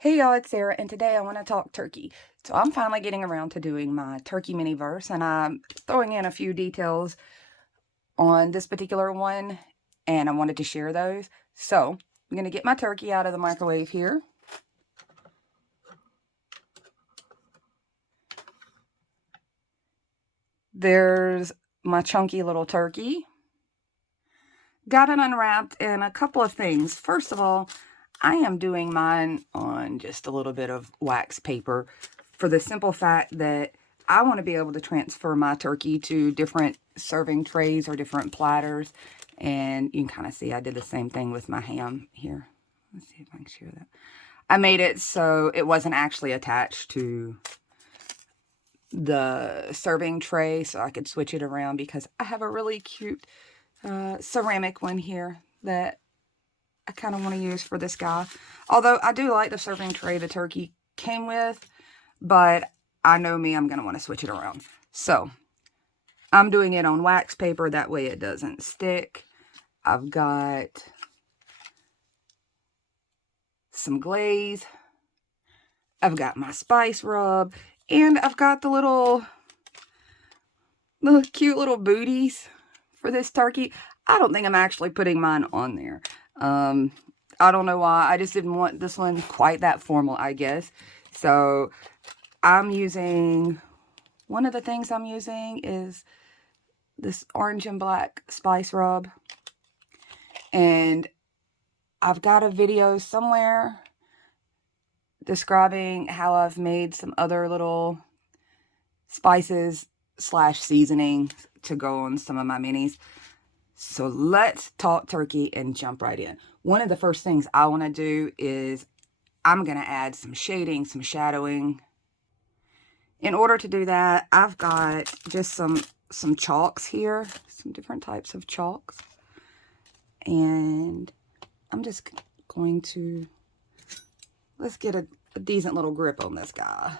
Hey y'all, it's Sarah, and today I want to talk turkey. So I'm finally getting around to doing my turkey Miniverse, and I'm throwing in a few details on this particular one, and I wanted to share those. So I'm going to get my turkey out of the microwave here. There's my chunky little turkey. Got it unwrapped, and a couple of things. First of all, I am doing mine on just a little bit of wax paper for the simple fact that I want to be able to transfer my turkey to different serving trays or different platters. And you can kind of see I did the same thing with my ham here. Let's see if I can share that. I made it so it wasn't actually attached to the serving tray, so I could switch it around because I have a really cute ceramic one here that I kind of want to use for this guy. Although I do like the serving tray the turkey came with, but I know me, I'm going to want to switch it around. So I'm doing it on wax paper, that way it doesn't stick. I've got some glaze. I've got my spice rub, and I've got the little cute little booties for this turkey. I don't think I'm actually putting mine on there. I don't know why. I just didn't want this one quite that formal, I guess. So I'm using, one of the things I'm using is this orange and black spice rub. And I've got a video somewhere describing how I've made some other little spices / seasonings to go on some of my minis. So let's talk turkey and jump right in. One of the first things I want to do is I'm going to add some shading, some shadowing. In order to do that, I've got just some chalks here, some different types of chalks. And I'm just going to, let's get a decent little grip on this guy.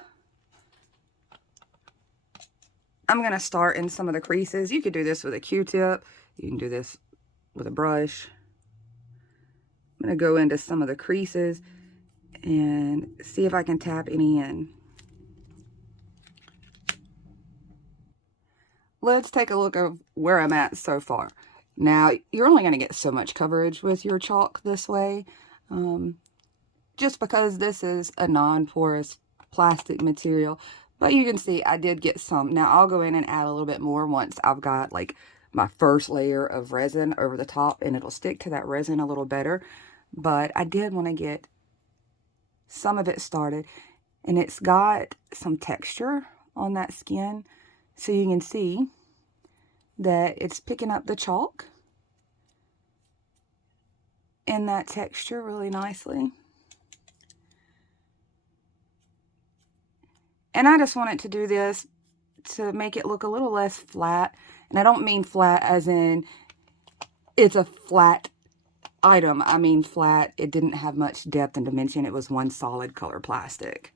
I'm going to start in some of the creases. You could do this with a Q-tip. You can do this with a brush. I'm going to go into some of the creases and see if I can tap any in. Let's take a look at where I'm at so far. Now, you're only going to get so much coverage with your chalk this way, just because this is a non-porous plastic material. But you can see I did get some. Now, I'll go in and add a little bit more once I've got like my first layer of resin over the top, and it'll stick to that resin a little better. But I did want to get some of it started, and it's got some texture on that skin, so you can see that it's picking up the chalk and that texture really nicely. And I just wanted to do this to make it look a little less flat. And I don't mean flat as in it's a flat item. I mean flat, it didn't have much depth and dimension. It was one solid color plastic.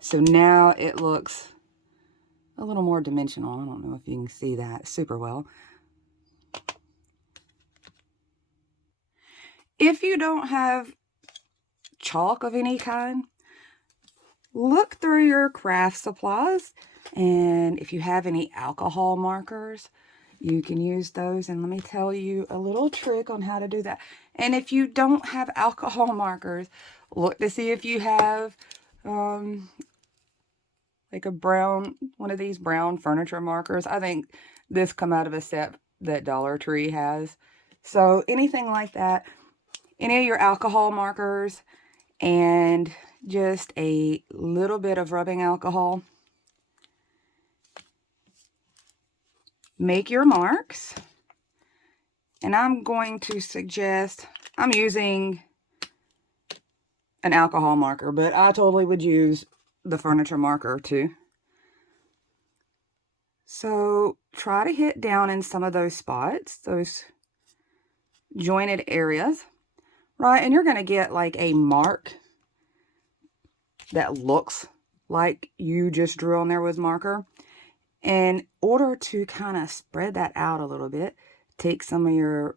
So now it looks a little more dimensional. I don't know if you can see that super well. If you don't have chalk of any kind, look through your craft supplies, and if you have any alcohol markers, you can use those. And let me tell you a little trick on how to do that. And if you don't have alcohol markers, look to see if you have like a brown, one of these brown furniture markers. I think this come out of a set that Dollar Tree has. So anything like that, any of your alcohol markers, and just a little bit of rubbing alcohol. Make your marks. And I'm going to suggest, I'm using an alcohol marker, but I totally would use the furniture marker too. So try to hit down in some of those spots, those jointed areas, right? And you're going to get like a mark that looks like you just drew on there with marker. In order to kind of spread that out a little bit, take some of your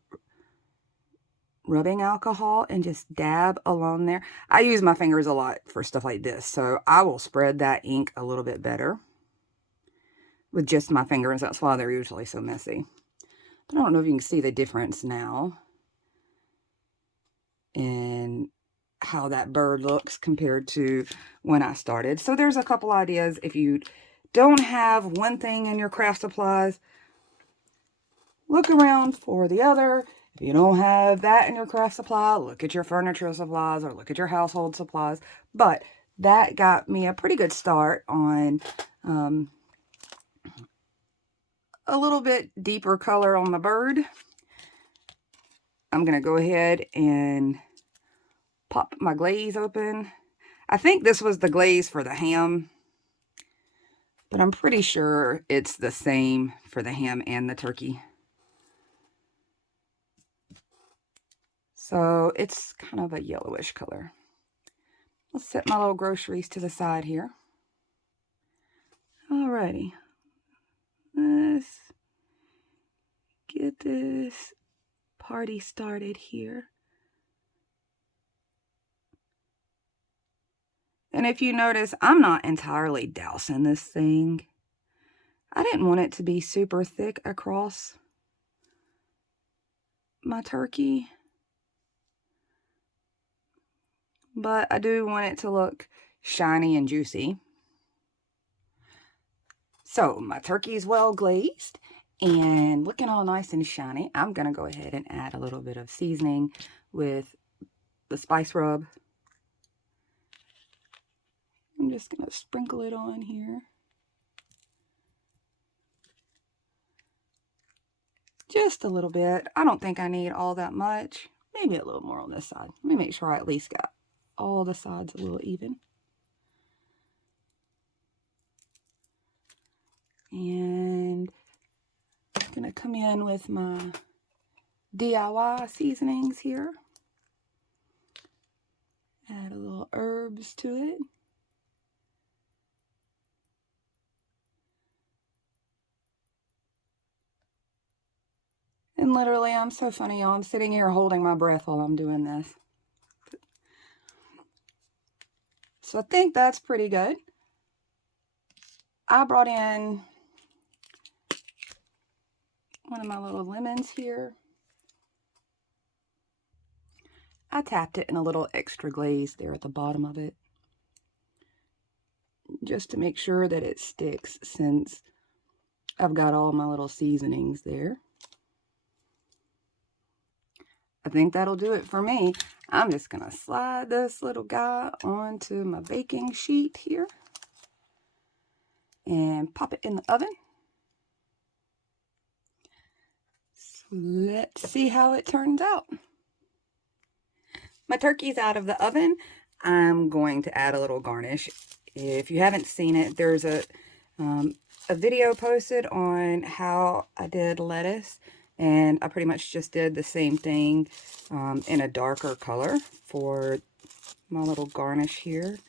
rubbing alcohol and just dab along there. I use my fingers a lot for stuff like this, so I will spread that ink a little bit better with just my fingers. That's why they're usually so messy. But I don't know if you can see the difference now in how that bird looks compared to when I started. So there's a couple ideas. If you don't have one thing in your craft supplies, look around for the other. If you don't have that in your craft supply, look at your furniture supplies or look at your household supplies. But that got me a pretty good start on a little bit deeper color on the bird. I'm going to go ahead and pop my glaze open. I think this was the glaze for the ham, but I'm pretty sure it's the same for the ham and the turkey. So it's kind of a yellowish color. Let's set my little groceries to the side here. Alrighty. Let's get this party started here. And if you notice, I'm not entirely dousing this thing. I didn't want it to be super thick across my turkey, but I do want it to look shiny and juicy. So my turkey is well glazed and looking all nice and shiny. I'm gonna go ahead and add a little bit of seasoning with the spice rub. I'm just gonna sprinkle it on here. Just a little bit. I don't think I need all that much. Maybe a little more on this side. Let me make sure I at least got all the sides a little even. And I'm gonna come in with my DIY seasonings here. Add a little herbs to it. And literally, I'm so funny, y'all. I'm sitting here holding my breath while I'm doing this. So I think that's pretty good. I brought in one of my little lemons here. I tapped it in a little extra glaze there at the bottom of it, just to make sure that it sticks, since I've got all my little seasonings there. I think that'll do it for me. I'm just gonna slide this little guy onto my baking sheet here and pop it in the oven. So let's see how it turns out. My turkey's out of the oven. I'm going to add a little garnish. If you haven't seen it, there's a video posted on how I did lettuce, and I pretty much just did the same thing in a darker color for my little garnish here.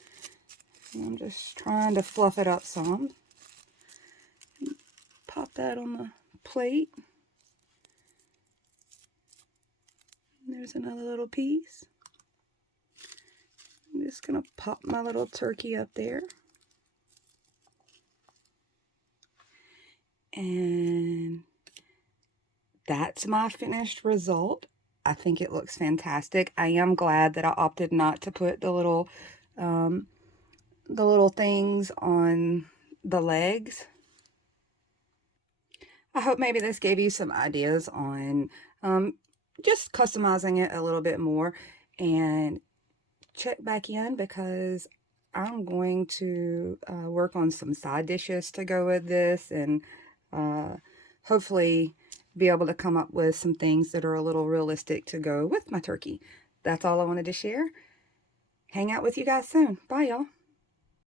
And I'm just trying to fluff it up some. Pop that on the plate. And there's another little piece. I'm just gonna pop my little turkey up there. And that's my finished result. I think it looks fantastic. I am glad that I opted not to put the little things on the legs. I hope maybe this gave you some ideas on just customizing it a little bit more, and check back in because I'm going to work on some side dishes to go with this, and hopefully be able to come up with some things that are a little realistic to go with my turkey. That's all I wanted to share. Hang out with you guys soon. Bye, y'all.